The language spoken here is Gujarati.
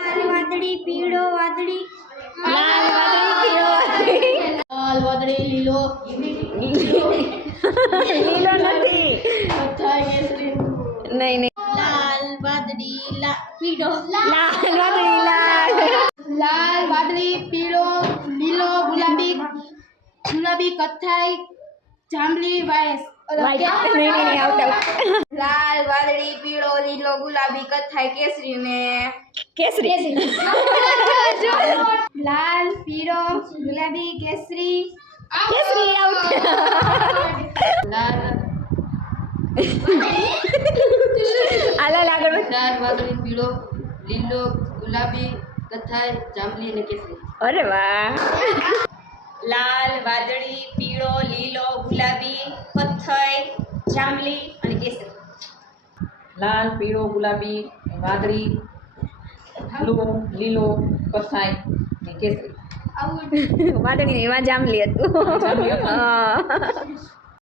લાલ વાદળી પીળો વાદળી લાલ વાદળી પીળો વાદળી લાલ વાદળી લીલો લીલો નથી કથ્થાઈ કેસરી નહીં નહીં લાલ વાદળી પીળો લાલ વાદળી લાલ લાલ વાદળી પીળો લીલો ગુલાબી કથ્થાઈ જાંબલી વાયસ White. નહીં નહીં આઉટ આઉટ લાલ વાદળી પીળો લીલો ગુલાબી કથ્થાઈ કેસરી ને કેસરી લાલ પીળો ગુલાબી કેસરી કેસરી આઉટ લાલ આગળ લાલ વાદળી પીળો લીલો ગુલાબી કથ્થાઈ જાંબલી અને કેસરી અરે વાહ લાલ વાદળી પીળો લીલો ગુલાબી કથ્થઈ જાંબલી અને કેસરી લાલ પીળો ગુલાબી વાદળી બ્લુ લીલો કથ્થાઈ ને કેસરી વાદળી એમાં જાંબલી હતું જાંબલી હતું. હા